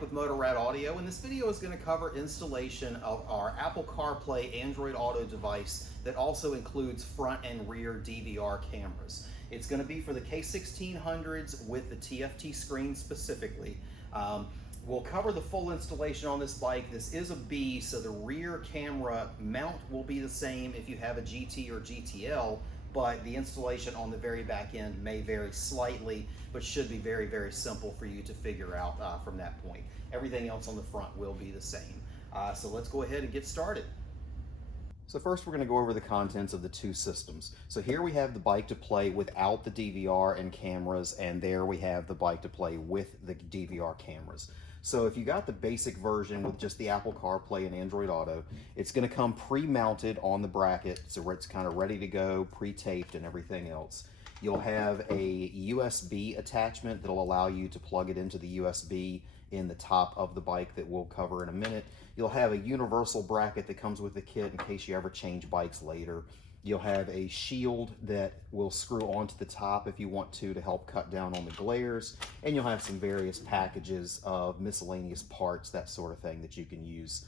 Mike with Motorrad Audio, and this video is going to cover installation of our Apple CarPlay Android Auto device that also includes front and rear DVR cameras. It's going to be for the K1600s with the TFT screen specifically. We'll cover the full installation on this bike. This is a B, so the rear camera mount will be the same if you have a GT or GTL, but the installation on the very back end may vary slightly, but should be very, very simple for you to figure out from that point. Everything else on the front will be the same. So let's go ahead and get started. So first we're going to go over the contents of the two systems. So here we have the Bike2Play without the DVR and cameras, and there we have the Bike2Play with the DVR cameras. So if you got the basic version with just the Apple CarPlay and Android Auto, it's going to come pre-mounted on the bracket, so it's kind of ready to go, pre-taped and everything else. You'll have a USB attachment that'll allow you to plug it into the USB in the top of the bike that we'll cover in a minute. You'll have a universal bracket that comes with the kit in case you ever change bikes later. You'll have a shield that will screw onto the top if you want to help cut down on the glares, and you'll have some various packages of miscellaneous parts, that sort of thing, that you can use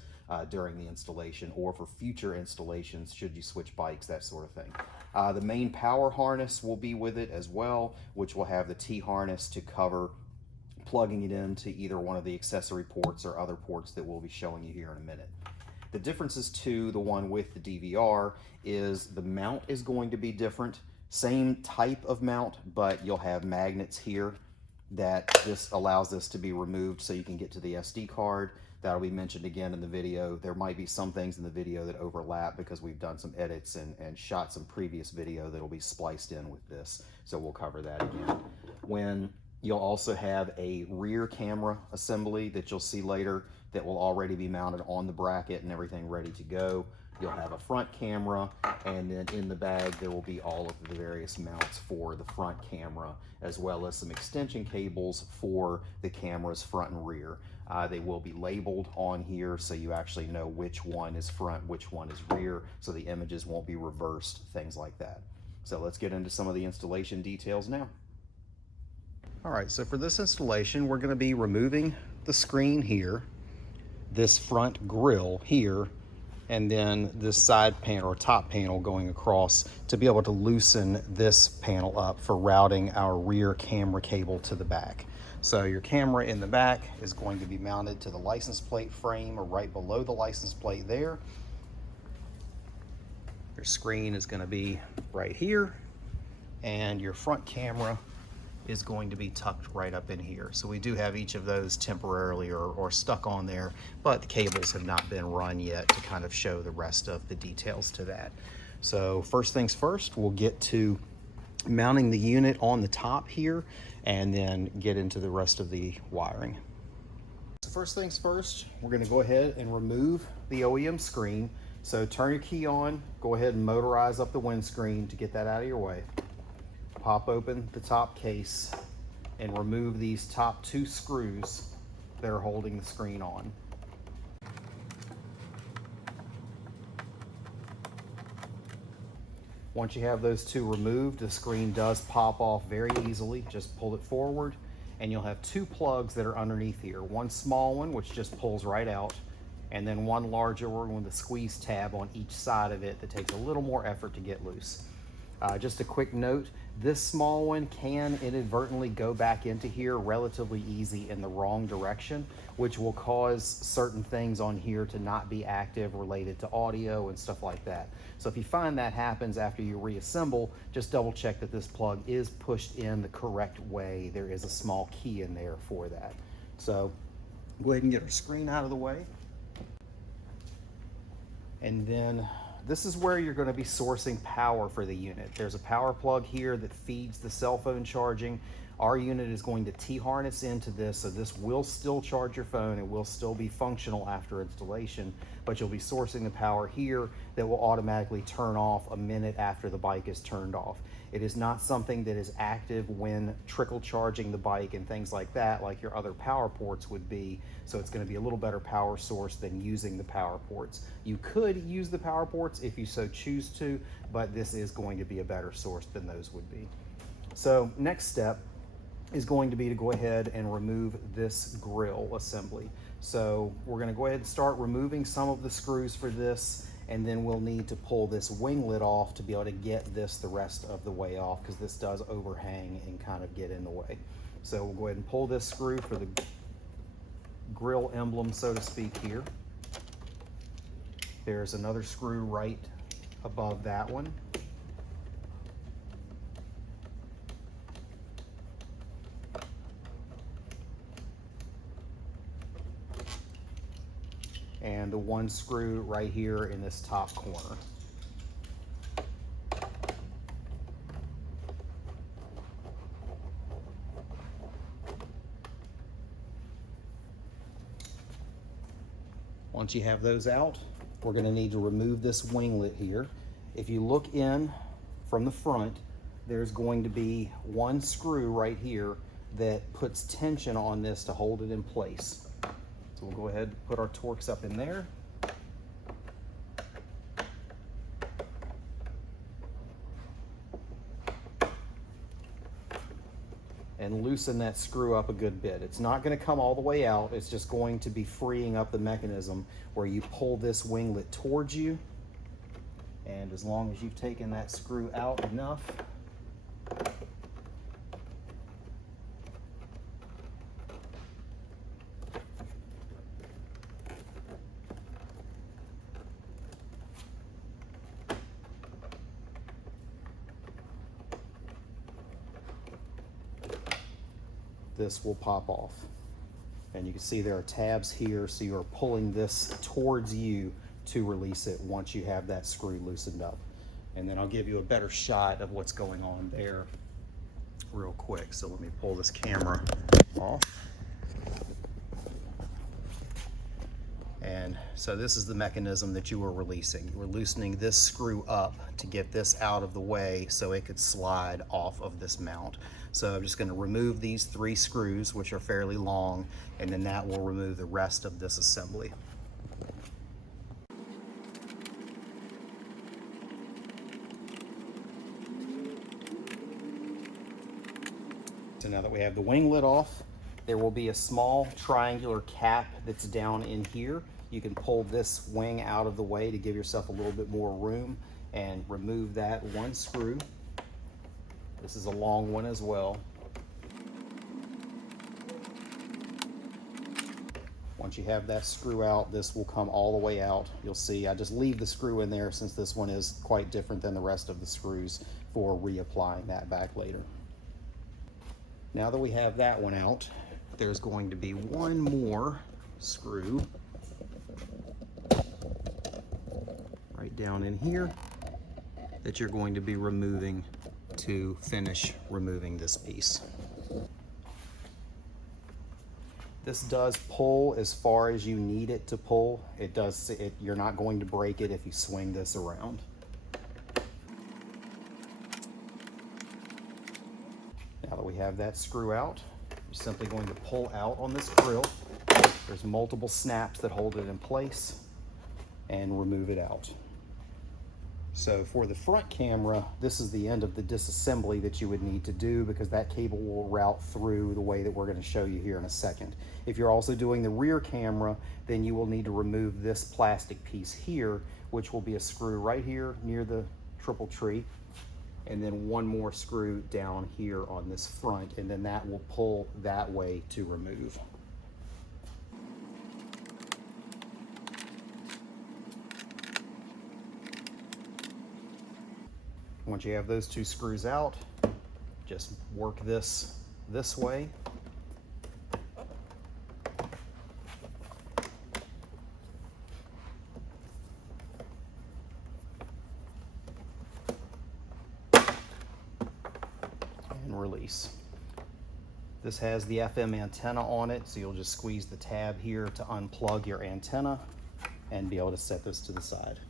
during the installation or for future installations should you switch bikes, that sort of thing. The main power harness will be with it as well, which will have the T-harness to cover plugging it into either one of the accessory ports or other ports that we'll be showing you here in a minute. The differences to the one with the DVR is the mount is going to be different. Same type of mount, but you'll have magnets here that just allows this to be removed so you can get to the SD card. That'll be mentioned again in the video. There might be some things in the video that overlap because we've done some edits and shot some previous video that'll be spliced in with this. So we'll cover that again. You'll also have a rear camera assembly that you'll see later that will already be mounted on the bracket and everything ready to go. You'll have a front camera, and then in the bag there will be all of the various mounts for the front camera, as well as some extension cables for the camera's front and rear. They will be labeled on here so you actually know which one is front, which one is rear, so the images won't be reversed, things like that. So let's get into some of the installation details now. All right, so for this installation, we're going to be removing the screen here, this front grille here, and then this side panel or top panel going across to be able to loosen this panel up for routing our rear camera cable to the back. So your camera in the back is going to be mounted to the license plate frame or right below the license plate there. Your screen is going to be right here, and your front camera is going to be tucked right up in here. So we do have each of those temporarily or stuck on there, but the cables have not been run yet to kind of show the rest of the details to that. So first things first, we'll get to mounting the unit on the top here and then get into the rest of the wiring. So first things first, we're going to go ahead and remove the OEM screen. So turn your key on, go ahead and motorize up the windscreen to get that out of your way. Pop open the top case and remove these top two screws that are holding the screen on. Once you have those two removed, the screen does pop off very easily. Just pull it forward and you'll have two plugs that are underneath here. One small one, which just pulls right out, and then one larger one with a squeeze tab on each side of it that takes a little more effort to get loose. Just a quick note, this small one can inadvertently go back into here relatively easy in the wrong direction, which will cause certain things on here to not be active related to audio and stuff like that. So if you find that happens after you reassemble, just double check that this plug is pushed in the correct way. There is a small key in there for that. So go ahead and get our screen out of the way. And then this is where you're going to be sourcing power for the unit. There's a power plug here that feeds the cell phone charging. Our unit is going to T-harness into this, so this will still charge your phone. It will still be functional after installation, but you'll be sourcing the power here that will automatically turn off a minute after the bike is turned off. It is not something that is active when trickle charging the bike and things like that, like your other power ports would be. So it's going to be a little better power source than using the power ports. You could use the power ports if you so choose to, but this is going to be a better source than those would be. So next step, is going to be to go ahead and remove this grill assembly. So we're going to go ahead and start removing some of the screws for this, and then we'll need to pull this winglet off to be able to get this the rest of the way off, because this does overhang and kind of get in the way. So we'll go ahead and pull this screw for the grill emblem, so to speak, here. There's another screw right above that one. And the one screw right here in this top corner. Once you have those out, we're going to need to remove this winglet here. If you look in from the front, there's going to be one screw right here that puts tension on this to hold it in place. So we'll go ahead and put our Torx up in there. And loosen that screw up a good bit. It's not going to come all the way out. It's just going to be freeing up the mechanism where you pull this winglet towards you. And as long as you've taken that screw out enough, this will pop off. And you can see there are tabs here, so you are pulling this towards you to release it once you have that screw loosened up. And then I'll give you a better shot of what's going on there real quick. So let me pull this camera off. And so this is the mechanism that you were releasing. You were loosening this screw up to get this out of the way so it could slide off of this mount. So I'm just going to remove these 3 screws, which are fairly long, and then that will remove the rest of this assembly. So now that we have the winglet off, there will be a small triangular cap that's down in here. You can pull this wing out of the way to give yourself a little bit more room and remove that one screw. This is a long one as well. Once you have that screw out, this will come all the way out. You'll see I just leave the screw in there since this one is quite different than the rest of the screws for reapplying that back later. Now that we have that one out, there's going to be one more screw right down in here that you're going to be removing to finish removing this piece. This does pull as far as you need it to pull. You're not going to break it if you swing this around. Now that we have that screw out, you're simply going to pull out on this grill. There's multiple snaps that hold it in place and remove it out. So for the front camera, this is the end of the disassembly that you would need to do, because that cable will route through the way that we're going to show you here in a second. If you're also doing the rear camera, then you will need to remove this plastic piece here, which will be a screw right here near the triple tree, and then one more screw down here on this front, and then that will pull that way to remove. Once you have those 2 screws out, just work this way. And release. This has the FM antenna on it, so you'll just squeeze the tab here to unplug your antenna and be able to set this to the side.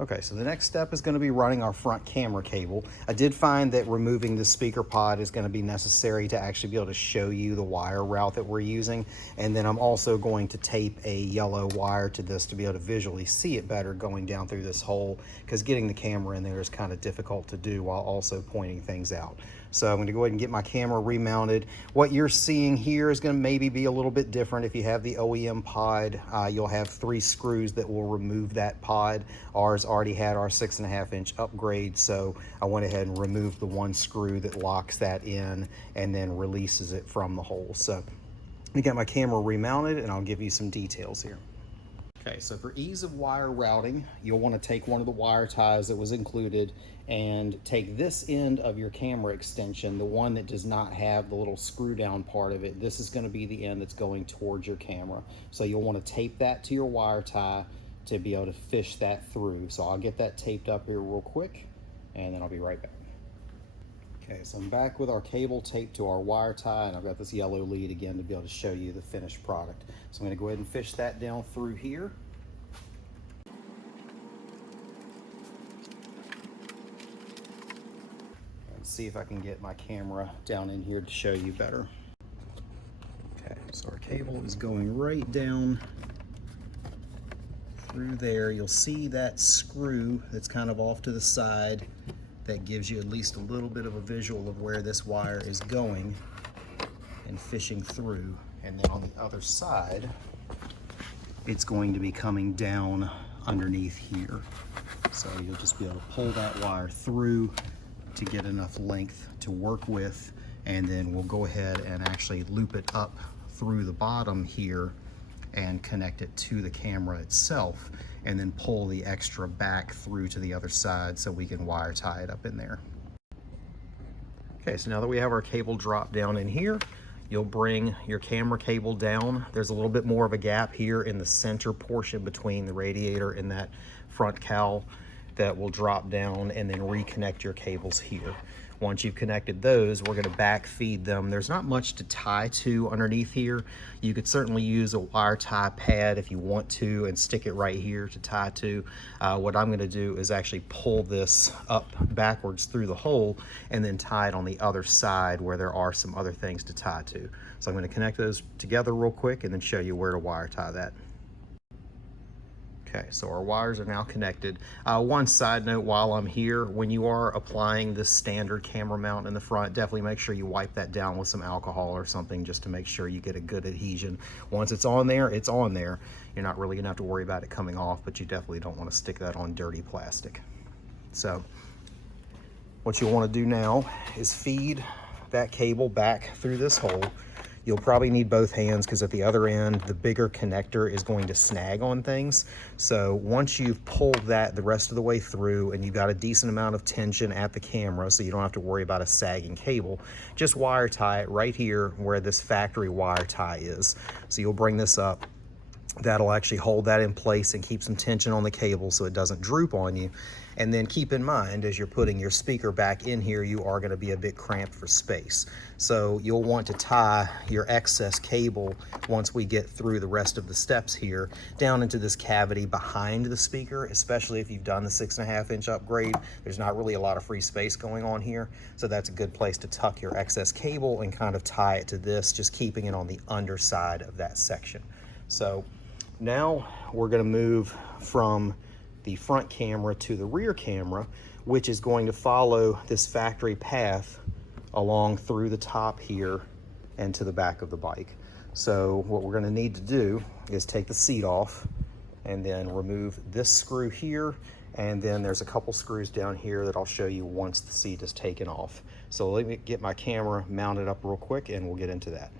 Okay, so the next step is going to be running our front camera cable. I did find that removing the speaker pod is going to be necessary to actually be able to show you the wire route that we're using. And then I'm also going to tape a yellow wire to this to be able to visually see it better going down through this hole, because getting the camera in there is kind of difficult to do while also pointing things out. So I'm going to go ahead and get my camera remounted. What you're seeing here is going to maybe be a little bit different. If you have the OEM pod, you'll have 3 screws that will remove that pod. Ours already had our 6.5-inch upgrade, so I went ahead and removed the 1 screw that locks that in and then releases it from the hole. So let me get my camera remounted and I'll give you some details here. Okay, so for ease of wire routing, you'll want to take one of the wire ties that was included and take this end of your camera extension, the one that does not have the little screw down part of it. This is going to be the end that's going towards your camera. So you'll want to tape that to your wire tie to be able to fish that through. So I'll get that taped up here real quick and then I'll be right back. Okay, so I'm back with our cable taped to our wire tie, and I've got this yellow lead again to be able to show you the finished product. So I'm going to go ahead and fish that down through here. And see if I can get my camera down in here to show you better. Okay, so our cable is going right down through there. You'll see that screw that's kind of off to the side. That gives you at least a little bit of a visual of where this wire is going and fishing through. And then on the other side, it's going to be coming down underneath here. So you'll just be able to pull that wire through to get enough length to work with, and then we'll go ahead and actually loop it up through the bottom here and connect it to the camera itself, and then pull the extra back through to the other side so we can wire tie it up in there. Okay, so now that we have our cable dropped down in here, you'll bring your camera cable down. There's a little bit more of a gap here in the center portion between the radiator and that front cowl that will drop down, and then reconnect your cables here. Once you've connected those, we're going to back feed them. There's not much to tie to underneath here. You could certainly use a wire tie pad if you want to and stick it right here to tie to. What I'm going to do is actually pull this up backwards through the hole and then tie it on the other side where there are some other things to tie to. So I'm going to connect those together real quick and then show you where to wire tie that. Okay, so our wires are now connected. One side note while I'm here, when you are applying this standard camera mount in the front, definitely make sure you wipe that down with some alcohol or something just to make sure you get a good adhesion. Once it's on there, it's on there. You're not really gonna have to worry about it coming off, but you definitely don't wanna stick that on dirty plastic. So what you'll wanna do now is feed that cable back through this hole. You'll probably need both hands because at the other end, the bigger connector is going to snag on things. So once you've pulled that the rest of the way through and you've got a decent amount of tension at the camera so you don't have to worry about a sagging cable, just wire tie it right here where this factory wire tie is. So you'll bring this up. That'll actually hold that in place and keep some tension on the cable so it doesn't droop on you. And then keep in mind, as you're putting your speaker back in here, you are going to be a bit cramped for space. So you'll want to tie your excess cable, once we get through the rest of the steps here, down into this cavity behind the speaker, especially if you've done the 6.5-inch upgrade. There's not really a lot of free space going on here. So that's a good place to tuck your excess cable and kind of tie it to this, just keeping it on the underside of that section. So now we're going to move from the front camera to the rear camera, which is going to follow this factory path along through the top here and to the back of the bike. So what we're going to need to do is take the seat off and then remove this screw here, and then there's a couple screws down here that I'll show you once the seat is taken off. So let me get my camera mounted up real quick and we'll get into that.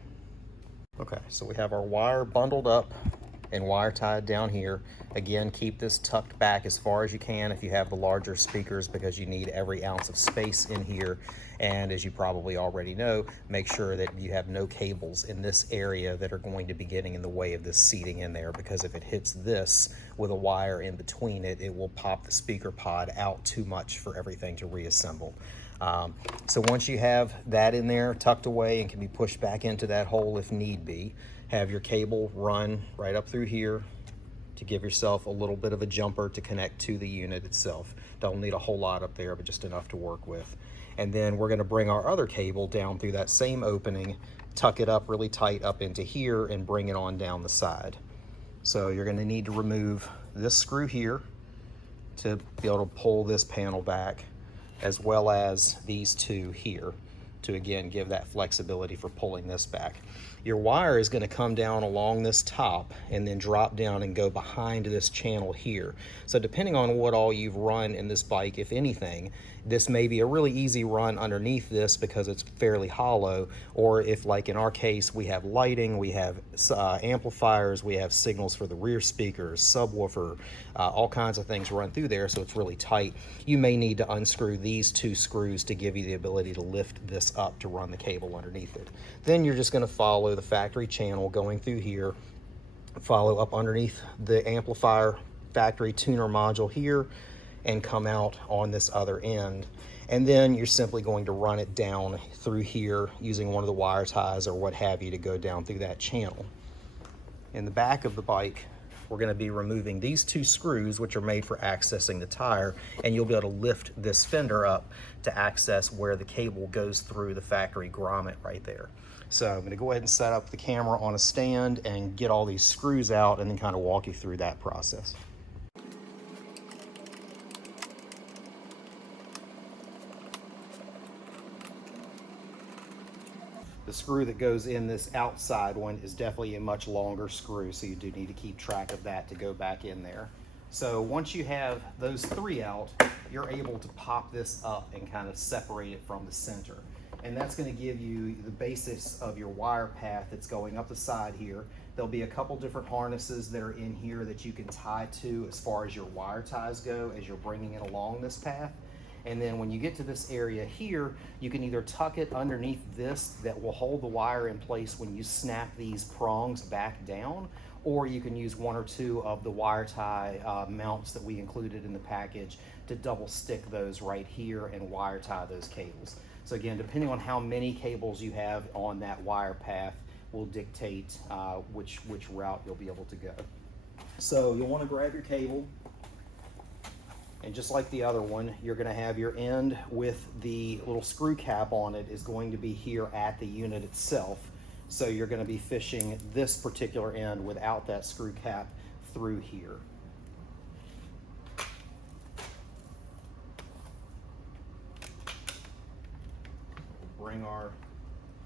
Okay, so we have our wire bundled up and wire tied down here. Again, keep this tucked back as far as you can if you have the larger speakers, because you need every ounce of space in here. And as you probably already know, make sure that you have no cables in this area that are going to be getting in the way of this seating in there, because if it hits this with a wire in between it, it will pop the speaker pod out too much for everything to reassemble. So once you have that in there tucked away and can be pushed back into that hole if need be, have your cable run right up through here to give yourself a little bit of a jumper to connect to the unit itself. Don't need a whole lot up there, but just enough to work with. And then we're going to bring our other cable down through that same opening, tuck it up really tight up into here, and bring it on down the side. So you're going to need to remove this screw here to be able to pull this panel back, as well as these two here to again give that flexibility for pulling this back. Your wire is going to come down along this top and then drop down and go behind this channel here. So depending on what all you've run in this bike, if anything, this may be a really easy run underneath this because it's fairly hollow, or if, like in our case, we have lighting, we have amplifiers, we have signals for the rear speakers, subwoofer, all kinds of things run through there, so it's really tight. You may need to unscrew these two screws to give you the ability to lift this up to run the cable underneath it. Then you're just going to follow the factory channel going through here, follow up underneath the amplifier factory tuner module here, and come out on this other end. And then you're simply going to run it down through here using one of the wire ties or what have you to go down through that channel. In the back of the bike, we're going to be removing these two screws, which are made for accessing the tire, and you'll be able to lift this fender up to access where the cable goes through the factory grommet right there. So I'm going to go ahead and set up the camera on a stand and get all these screws out and then kind of walk you through that process. The screw that goes in this outside one is definitely a much longer screw, so you do need to keep track of that to go back in there. So once you have those three out, you're able to pop this up and kind of separate it from the center. And that's going to give you the basis of your wire path that's going up the side here. There'll be a couple different harnesses that are in here that you can tie to as far as your wire ties go as you're bringing it along this path. And then when you get to this area here, you can either tuck it underneath this that will hold the wire in place when you snap these prongs back down, or you can use one or two of the wire tie mounts that we included in the package to double stick those right here and wire tie those cables. So again, depending on how many cables you have on that wire path will dictate which route you'll be able to go. So you'll want to grab your cable, and just like the other one, you're going to have your end with the little screw cap on it is going to be here at the unit itself. So you're going to be fishing this particular end without that screw cap through here. Bring our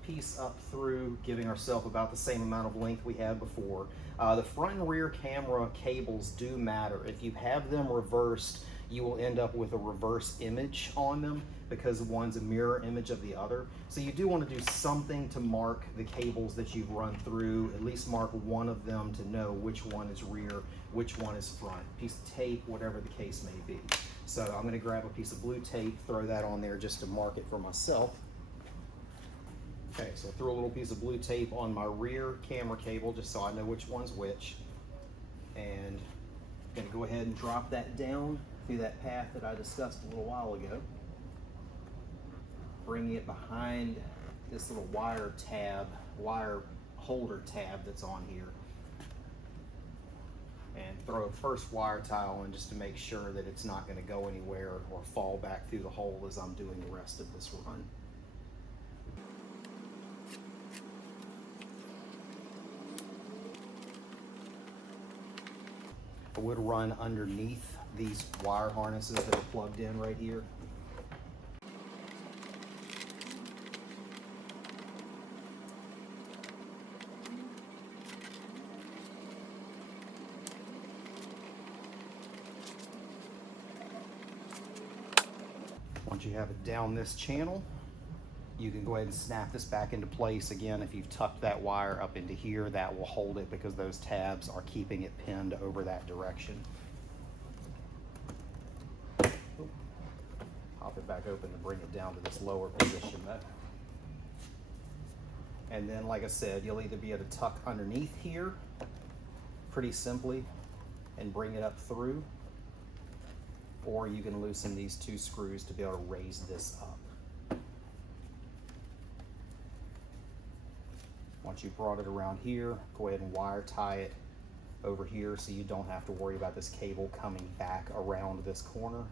piece up through, giving ourselves about the same amount of length we had before. The front and rear camera cables do matter. If you have them reversed, you will end up with a reverse image on them because one's a mirror image of the other. So you do want to do something to mark the cables that you've run through, at least mark one of them to know which one is rear, which one is front. Piece of tape, whatever the case may be. So I'm going to grab a piece of blue tape, throw that on there just to mark it for myself. Okay, so throw a little piece of blue tape on my rear camera cable just so I know which one's which. And I'm going to go ahead and drop that down through that path that I discussed a little while ago. Bringing it behind this little wire holder tab that's on here. And throw a first wire tie on just to make sure that it's not going to go anywhere or fall back through the hole as I'm doing the rest of this run. I would run underneath these wire harnesses that are plugged in right here. Once you have it down this channel, you can go ahead and snap this back into place. Again, if you've tucked that wire up into here, that will hold it because those tabs are keeping it pinned over that direction. Pop it back open to bring it down to this lower position though. And then, like I said, you'll either be able to tuck underneath here pretty simply and bring it up through, or you can loosen these two screws to be able to raise this up. Once you've brought it around here, go ahead and wire tie it over here so you don't have to worry about this cable coming back around this corner.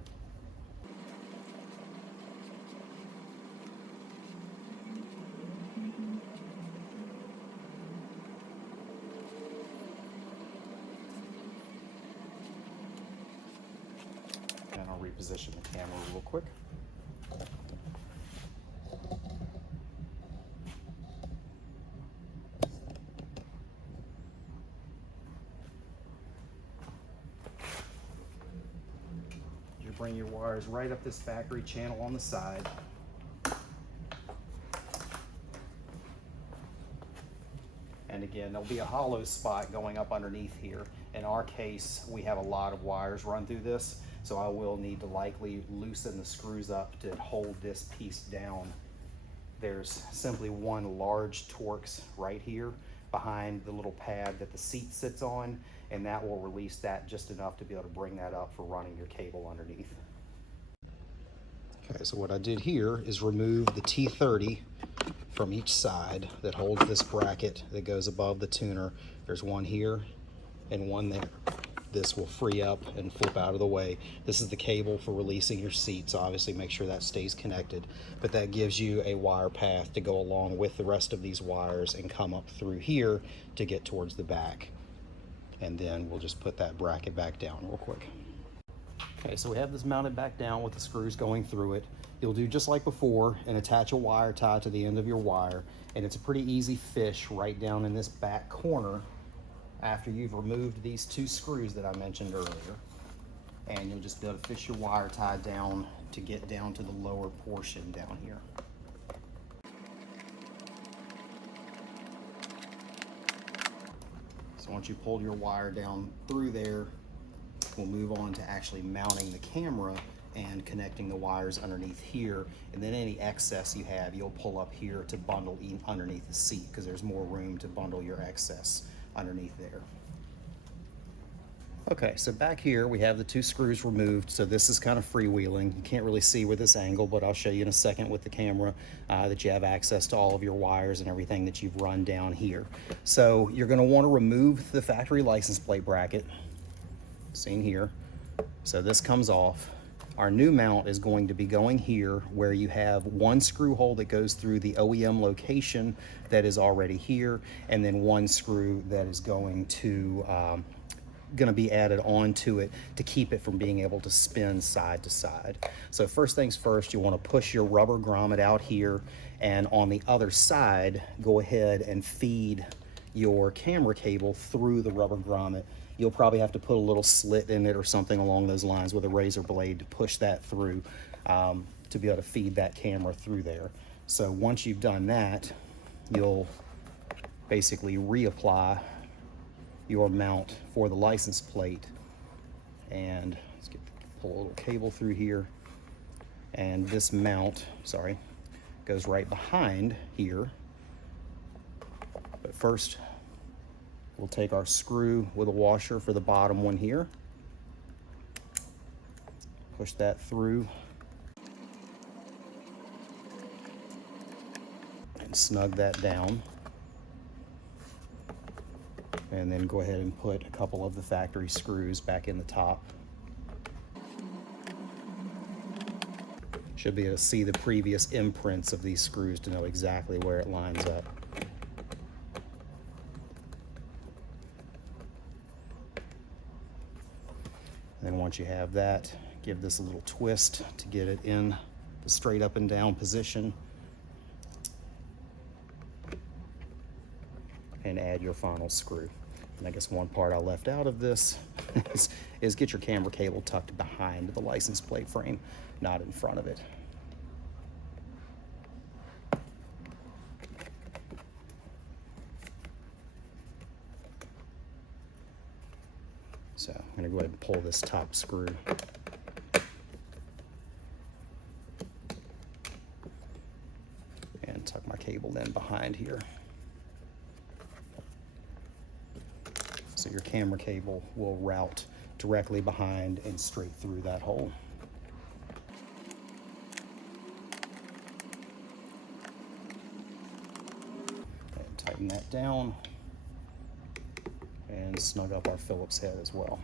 And I'll reposition the camera real quick. Bring your wires right up this factory channel on the side. And again, there'll be a hollow spot going up underneath here. In our case, we have a lot of wires run through this, so I will need to likely loosen the screws up to hold this piece down. There's simply one large Torx right here behind the little pad that the seat sits on, and that will release that just enough to be able to bring that up for running your cable underneath. Okay, so what I did here is remove the T30 from each side that holds this bracket that goes above the tuner. There's one here and one there. This will free up and flip out of the way. This is the cable for releasing your seat, so obviously make sure that stays connected. But that gives you a wire path to go along with the rest of these wires and come up through here to get towards the back. And then we'll just put that bracket back down real quick. Okay, so we have this mounted back down with the screws going through it. You'll do just like before and attach a wire tie to the end of your wire. And it's a pretty easy fish right down in this back corner after you've removed these two screws that I mentioned earlier. And you'll just be able to fish your wire tie down to get down to the lower portion down here. So once you pull your wire down through there, we'll move on to actually mounting the camera and connecting the wires underneath here. And then any excess you have, you'll pull up here to bundle underneath the seat, because there's more room to bundle your excess underneath there. Okay, so back here we have the two screws removed, so this is kind of freewheeling. You can't really see with this angle, but I'll show you in a second with the camera that you have access to all of your wires and everything that you've run down here. So you're going to want to remove the factory license plate bracket, seen here. So this comes off. Our new mount is going to be going here where you have one screw hole that goes through the OEM location that is already here, and then one screw that is going to be added onto it to keep it from being able to spin side to side. So first things first, you want to push your rubber grommet out here, and on the other side, go ahead and feed your camera cable through the rubber grommet. You'll probably have to put a little slit in it or something along those lines with a razor blade to push that through to be able to feed that camera through there. So once you've done that, you'll basically reapply your mount for the license plate. And let's pull a little cable through here. And this mount, goes right behind here. But first, we'll take our screw with a washer for the bottom one here. Push that through. And snug that down. And then go ahead and put a couple of the factory screws back in the top. Should be able to see the previous imprints of these screws to know exactly where it lines up. Then once you have that, give this a little twist to get it in the straight up and down position. And add your final screw. And I guess one part I left out of this is get your camera cable tucked behind the license plate frame, not in front of it. So I'm going to go ahead and pull this top screw. And tuck my cable in behind here. So your camera cable will route directly behind and straight through that hole. And tighten that down. And and snug up our Phillips head as well.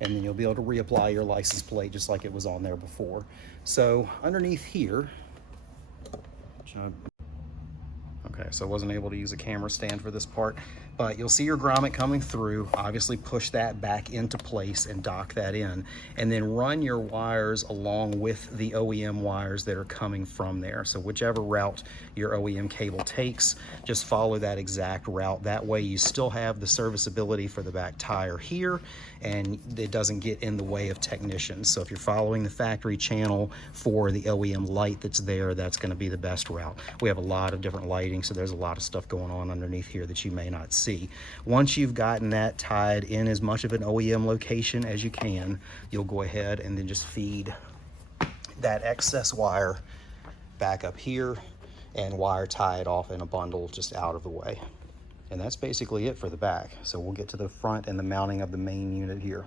And then you'll be able to reapply your license plate just like it was on there before. So underneath here, okay, so I wasn't able to use a camera stand for this part, but you'll see your grommet coming through. Obviously push that back into place and dock that in, and then run your wires along with the OEM wires that are coming from there. So whichever route your OEM cable takes, just follow that exact route. That way you still have the serviceability for the back tire here, and it doesn't get in the way of technicians. So if you're following the factory channel for the OEM light that's there, that's going to be the best route. We have a lot of different lighting, so there's a lot of stuff going on underneath here that you may not see. Once you've gotten that tied in as much of an OEM location as you can, you'll go ahead and then just feed that excess wire back up here and wire tie it off in a bundle just out of the way. And that's basically it for the back. So we'll get to the front and the mounting of the main unit here.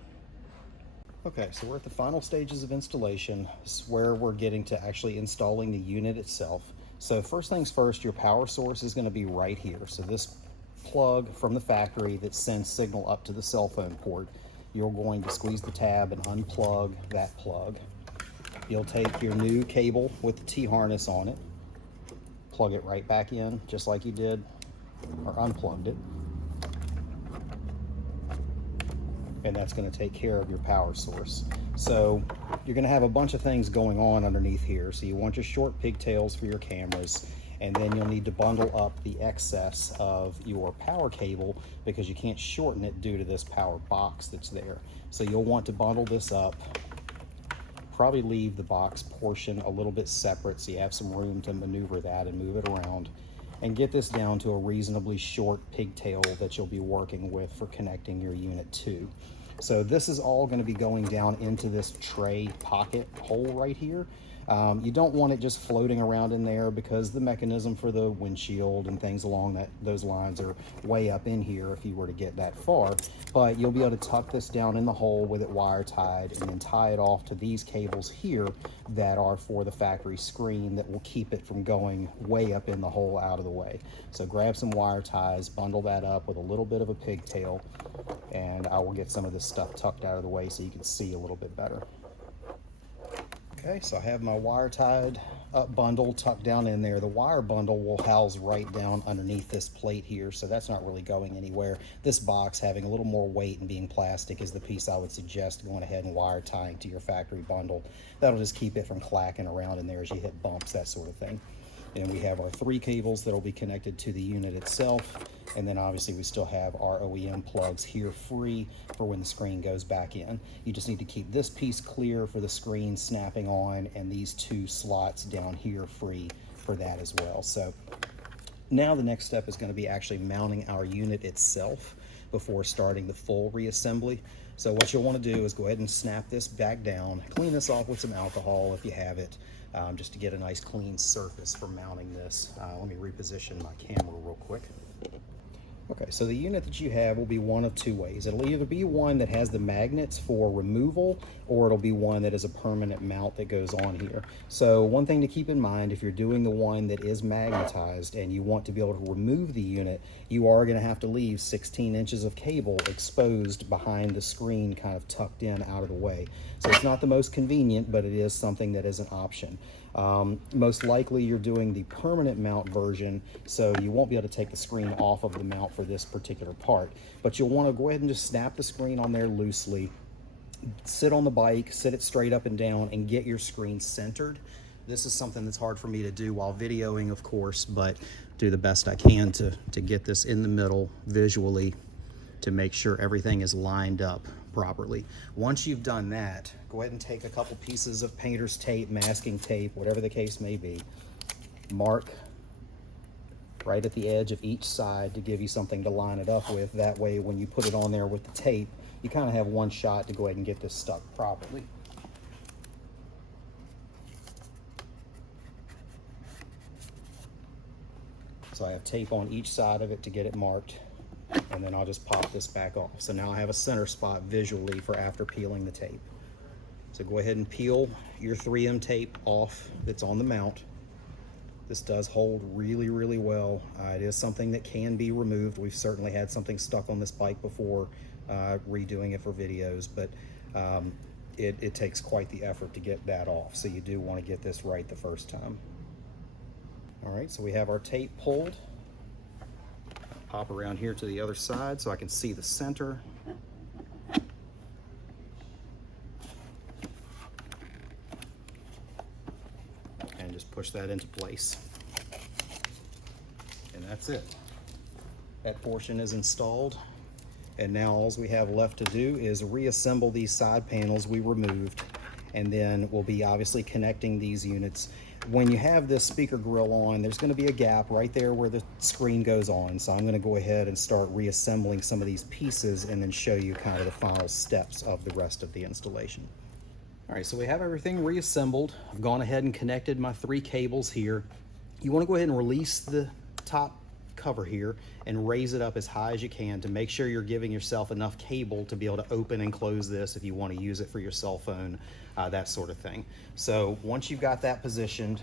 Okay, so we're at the final stages of installation. This is where we're getting to actually installing the unit itself. So first things first, your power source is going to be right here. So this plug from the factory that sends signal up to the cell phone port, you're going to squeeze the tab and unplug that plug. You'll take your new cable with the T-harness on it, plug it right back in just like you did, or unplugged it, and that's going to take care of your power source. So you're going to have a bunch of things going on underneath here. So you want your short pigtails for your cameras, and then you'll need to bundle up the excess of your power cable because you can't shorten it due to this power box that's there. So you'll want to bundle this up, probably leave the box portion a little bit separate so you have some room to maneuver that and move it around, and get this down to a reasonably short pigtail that you'll be working with for connecting your unit to. So this is all going to be going down into this tray pocket hole right here. You don't want it just floating around in there because the mechanism for the windshield and things along those lines are way up in here if you were to get that far. But you'll be able to tuck this down in the hole with it wire tied and then tie it off to these cables here that are for the factory screen that will keep it from going way up in the hole out of the way. So grab some wire ties, bundle that up with a little bit of a pigtail, and I will get some of this stuff tucked out of the way so you can see a little bit better. Okay, so I have my wire tied up bundle tucked down in there. The wire bundle will house right down underneath this plate here, so that's not really going anywhere. This box having a little more weight and being plastic is the piece I would suggest going ahead and wire tying to your factory bundle. That'll just keep it from clacking around in there as you hit bumps, that sort of thing. And we have our 3 cables that'll be connected to the unit itself. And then obviously we still have our OEM plugs here free for when the screen goes back in. You just need to keep this piece clear for the screen snapping on, and these 2 slots down here free for that as well. So now the next step is going to be actually mounting our unit itself before starting the full reassembly. So what you'll want to do is go ahead and snap this back down, clean this off with some alcohol if you have it, just to get a nice clean surface for mounting this. Let me reposition my camera real quick. Okay, so the unit that you have will be one of 2 ways. It'll either be one that has the magnets for removal, or it'll be one that is a permanent mount that goes on here. So one thing to keep in mind, if you're doing the one that is magnetized and you want to be able to remove the unit, you are going to have to leave 16 inches of cable exposed behind the screen, kind of tucked in out of the way. So it's not the most convenient, but it is something that is an option. Most likely you're doing the permanent mount version, so you won't be able to take the screen off of the mount for this particular part. But you'll want to go ahead and just snap the screen on there loosely, sit on the bike, sit it straight up and down, and get your screen centered. This is something that's hard for me to do while videoing, of course, but do the best I can to get this in the middle visually to make sure everything is lined up properly. Once you've done that, go ahead and take a couple pieces of painter's tape, masking tape, whatever the case may be. Mark right at the edge of each side to give you something to line it up with. That way, when you put it on there with the tape, you kind of have one shot to go ahead and get this stuck properly. So I have tape on each side of it to get it marked, and then I'll just pop this back off. So now I have a center spot visually for after peeling the tape. So go ahead and peel your 3M tape off that's on the mount. This does hold really, really well. It is something that can be removed. We've certainly had something stuck on this bike before, redoing it for videos, but it takes quite the effort to get that off. So you do want to get this right the first time. All right, so we have our tape pulled. Pop around here to the other side so I can see the center. And just push that into place. And that's it. That portion is installed. And now all we have left to do is reassemble these side panels we removed. And then we'll be obviously connecting these units. When you have this speaker grill on, there's going to be a gap right there where the screen goes on. So I'm going to go ahead and start reassembling some of these pieces and then show you kind of the final steps of the rest of the installation. All right, so we have everything reassembled. I've gone ahead and connected my 3 cables here. You want to go ahead and release the top cover here and raise it up as high as you can to make sure you're giving yourself enough cable to be able to open and close this if you want to use it for your cell phone, that sort of thing. So once you've got that positioned,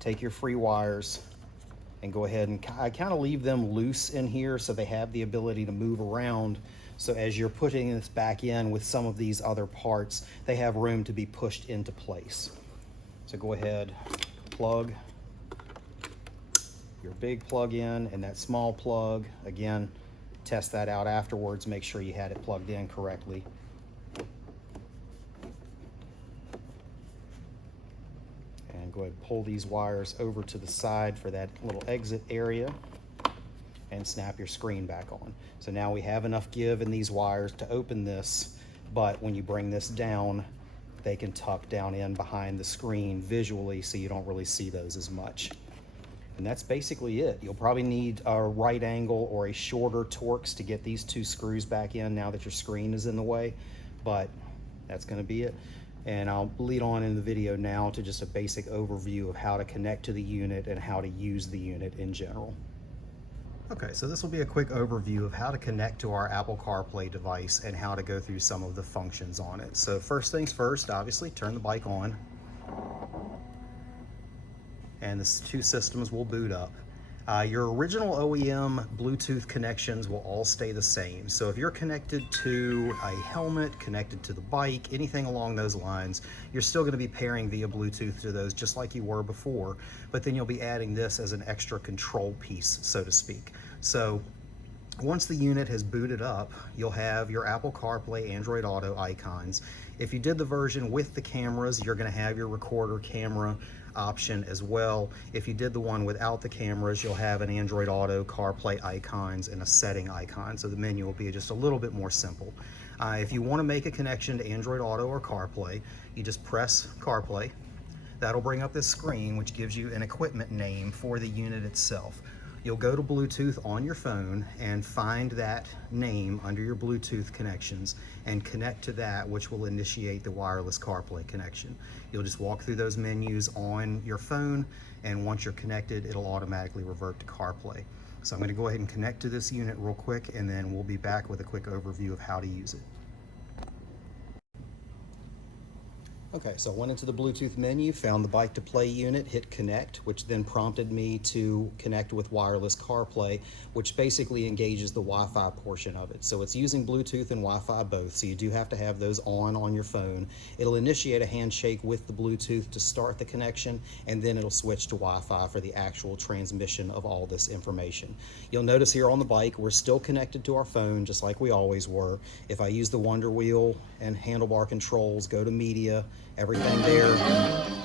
take your free wires and go ahead and I kind of leave them loose in here so they have the ability to move around. So as you're putting this back in with some of these other parts, they have room to be pushed into place. So go ahead, plug your big plug in and that small plug. Again, test that out afterwards, make sure you had it plugged in correctly. And go ahead and pull these wires over to the side for that little exit area and snap your screen back on. So now we have enough give in these wires to open this, but when you bring this down, they can tuck down in behind the screen visually so you don't really see those as much. And that's basically it. You'll probably need a right angle or a shorter Torx to get these 2 screws back in now that your screen is in the way, but that's gonna be it. And I'll lead on in the video now to just a basic overview of how to connect to the unit and how to use the unit in general. Okay, so this will be a quick overview of how to connect to our Apple CarPlay device and how to go through some of the functions on it. So first things first, obviously, turn the bike on. And the 2 systems will boot up. Your original OEM Bluetooth connections will all stay the same. So if you're connected to a helmet, connected to the bike, anything along those lines, you're still going to be pairing via Bluetooth to those just like you were before, but then you'll be adding this as an extra control piece, so to speak. So once the unit has booted up, you'll have your Apple CarPlay, Android Auto icons. If you did the version with the cameras, you're going to have your recorder camera option as well. If you did the one without the cameras, you'll have an Android Auto, CarPlay icons, and a setting icon. So the menu will be just a little bit more simple. If you want to make a connection to Android Auto or CarPlay, you just press CarPlay. That'll bring up this screen, which gives you an equipment name for the unit itself. You'll go to Bluetooth on your phone and find that name under your Bluetooth connections and connect to that, which will initiate the wireless CarPlay connection. You'll just walk through those menus on your phone, and once you're connected, it'll automatically revert to CarPlay. So I'm going to go ahead and connect to this unit real quick, and then we'll be back with a quick overview of how to use it. Okay, so I went into the Bluetooth menu, found the Bike2Play unit, hit connect, which then prompted me to connect with wireless CarPlay, which basically engages the Wi-Fi portion of it. So it's using Bluetooth and Wi-Fi both, so you do have to have those on your phone. It'll initiate a handshake with the Bluetooth to start the connection, and then it'll switch to Wi-Fi for the actual transmission of all this information. You'll notice here on the bike, we're still connected to our phone, just like we always were. If I use the Wonder Wheel and handlebar controls, go to media, everything there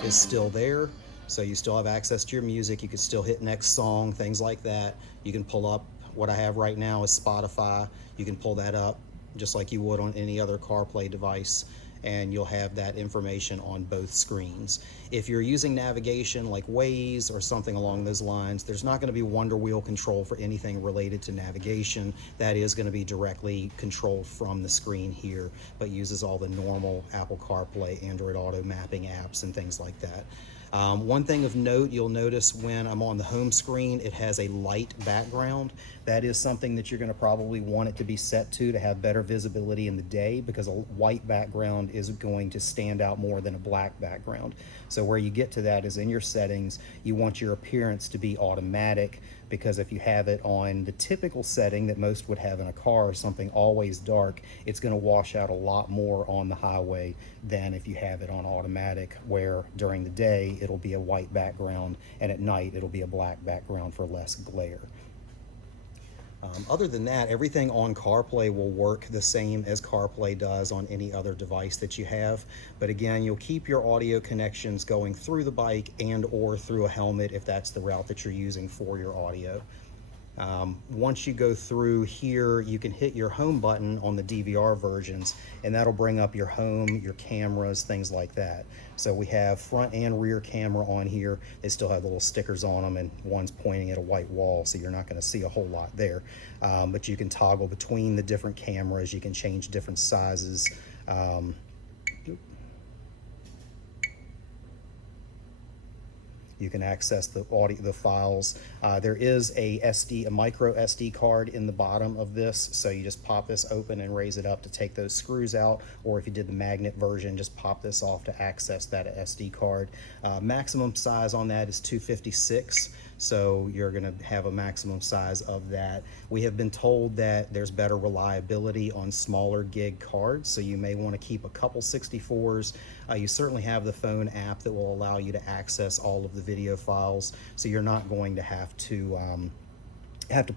is still there. So you still have access to your music. You can still hit next song, things like that. You can pull up, what I have right now is Spotify. You can pull that up just like you would on any other CarPlay device, and you'll have that information on both screens. If you're using navigation like Waze or something along those lines, there's not going to be Wonder Wheel control for anything related to navigation. That is going to be directly controlled from the screen here, but uses all the normal Apple CarPlay, Android Auto mapping apps and things like that. One thing of note, you'll notice when I'm on the home screen, it has a light background. That is something that you're going to probably want it to be set to have better visibility in the day, because a white background is going to stand out more than a black background. So where you get to that is in your settings. You want your appearance to be automatic, because if you have it on the typical setting that most would have in a car, something always dark, it's going to wash out a lot more on the highway than if you have it on automatic, where during the day it'll be a white background and at night it'll be a black background for less glare. Other than that, everything on CarPlay will work the same as CarPlay does on any other device that you have. But again, you'll keep your audio connections going through the bike and or through a helmet if that's the route that you're using for your audio. Once you go through here, you can hit your home button on the DVR versions, and that'll bring up your home, your cameras, things like that. So we have front and rear camera on here. They still have the little stickers on them, and one's pointing at a white wall, so you're not going to see a whole lot there. But you can toggle between the different cameras. You can change different sizes. You can access the audio, the files. There is a micro SD card in the bottom of this, so you just pop this open and raise it up to take those screws out, or if you did the magnet version, just pop this off to access that SD card. Maximum size on that is 256. So you're going to have a maximum size of that. We have been told that there's better reliability on smaller gig cards, so you may want to keep a couple 64s. You certainly have the phone app that will allow you to access all of the video files, so you're not going to have to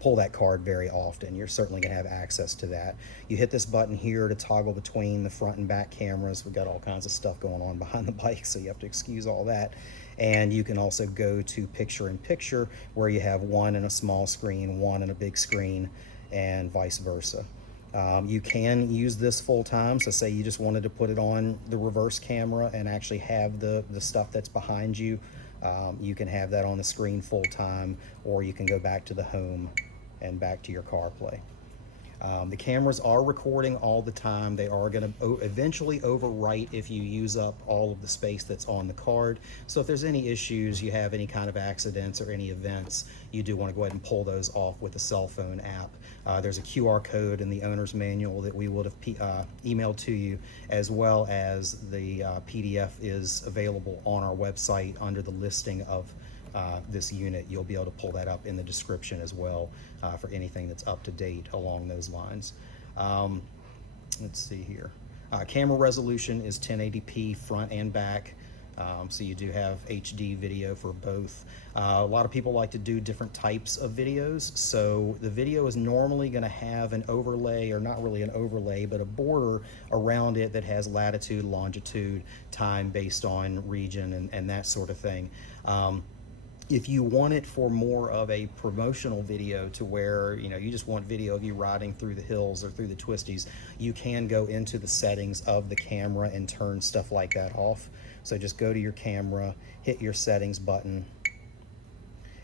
pull that card very often. You're certainly going to have access to that. You hit this button here to toggle between the front and back cameras. We've got all kinds of stuff going on behind the bike, so you have to excuse all that. And you can also go to picture-in-picture, where you have one in a small screen, one in a big screen, and vice versa. You can use this full-time, so say you just wanted to put it on the reverse camera and actually have the stuff that's behind you. You can have that on the screen full-time, or you can go back to the home and back to your CarPlay. The cameras are recording all the time. They are going to eventually overwrite if you use up all of the space that's on the card. So if there's any issues, you have any kind of accidents or any events, you do want to go ahead and pull those off with the cell phone app. There's a QR code in the owner's manual that we would have emailed to you, as well as the PDF is available on our website under the listing of this unit. You'll be able to pull that up in the description as well for anything that's up to date along those lines. Let's see here. Camera resolution is 1080p front and back. So you do have HD video for both. A lot of people like to do different types of videos. So the video is normally going to have an overlay, or not really an overlay, but a border around it that has latitude, longitude, time based on region, and that sort of thing. If you want it for more of a promotional video, to where you just want video of you riding through the hills or through the twisties, you can go into the settings of the camera and turn stuff like that off. So just go to your camera, hit your settings button,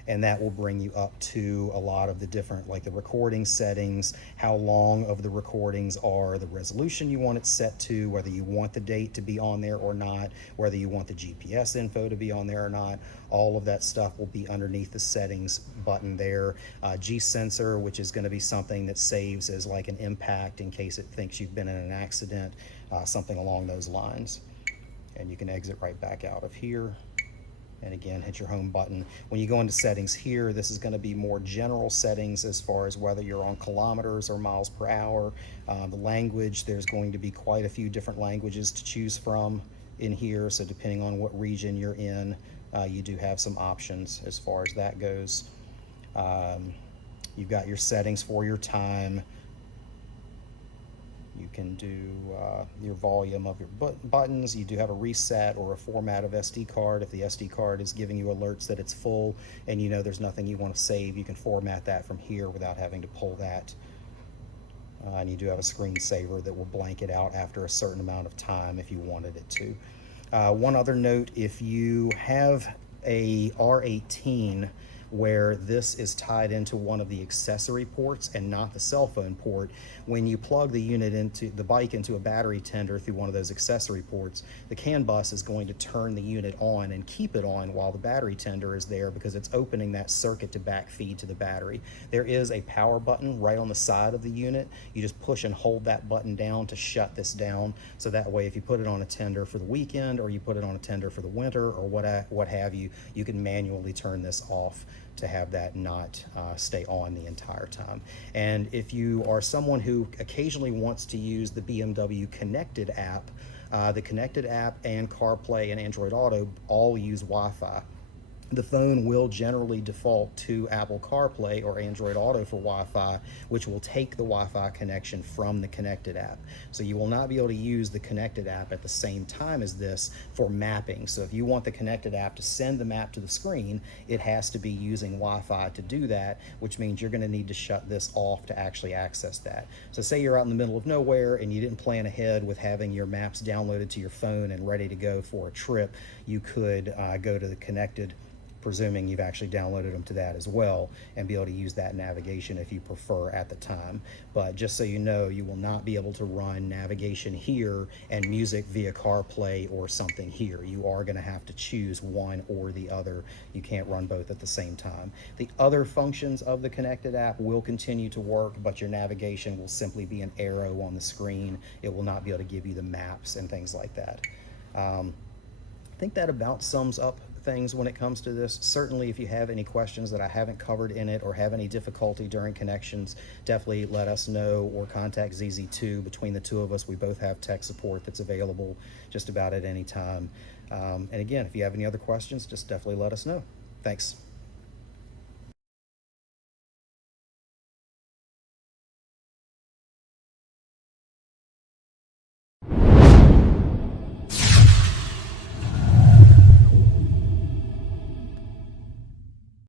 and that will bring you up to a lot of the different, like the recording settings, how long of the recordings are, the resolution you want it set to, whether you want the date to be on there or not, whether you want the GPS info to be on there or not. All of that stuff will be underneath the settings button there. G-sensor, which is going to be something that saves as like an impact in case it thinks you've been in an accident, something along those lines. And you can exit right back out of here. And again, hit your home button. When you go into settings here, this is going to be more general settings as far as whether you're on kilometers or miles per hour. The language, there's going to be quite a few different languages to choose from in here. So depending on what region you're in, you do have some options as far as that goes. You've got your settings for your time. You can do your volume of your buttons. You do have a reset or a format of SD card. If the SD card is giving you alerts that it's full and you know there's nothing you want to save, you can format that from here without having to pull that. And you do have a screensaver that will blank it out after a certain amount of time if you wanted it to. One other note, if you have a R18 where this is tied into one of the accessory ports and not the cell phone port. When you plug the unit into the bike into a battery tender through one of those accessory ports, the CAN bus is going to turn the unit on and keep it on while the battery tender is there, because it's opening that circuit to backfeed to the battery. There is a power button right on the side of the unit. You just push and hold that button down to shut this down, so that way if you put it on a tender for the weekend or you put it on a tender for the winter or what have you, you can manually turn this off to have that not stay on the entire time. And if you are someone who occasionally wants to use the BMW Connected app, the Connected app and CarPlay and Android Auto all use Wi-Fi. The phone will generally default to Apple CarPlay or Android Auto for Wi-Fi, which will take the Wi-Fi connection from the Connected app. So you will not be able to use the Connected app at the same time as this for mapping. So if you want the Connected app to send the map to the screen, it has to be using Wi-Fi to do that, which means you're going to need to shut this off to actually access that. So say you're out in the middle of nowhere and you didn't plan ahead with having your maps downloaded to your phone and ready to go for a trip, you could go to the Connected, presuming you've actually downloaded them to that as well, and be able to use that navigation if you prefer at the time. But just so you know, you will not be able to run navigation here and music via CarPlay or something here. You are going to have to choose one or the other. You can't run both at the same time. The other functions of the Connected app will continue to work, but your navigation will simply be an arrow on the screen. It will not be able to give you the maps and things like that. I think that about sums up things when it comes to this. Certainly if you have any questions that I haven't covered in it or have any difficulty during connections, definitely let us know or contact ZZ-2. Between the two of us, we both have tech support that's available just about at any time. And again, if you have any other questions, just definitely let us know. Thanks.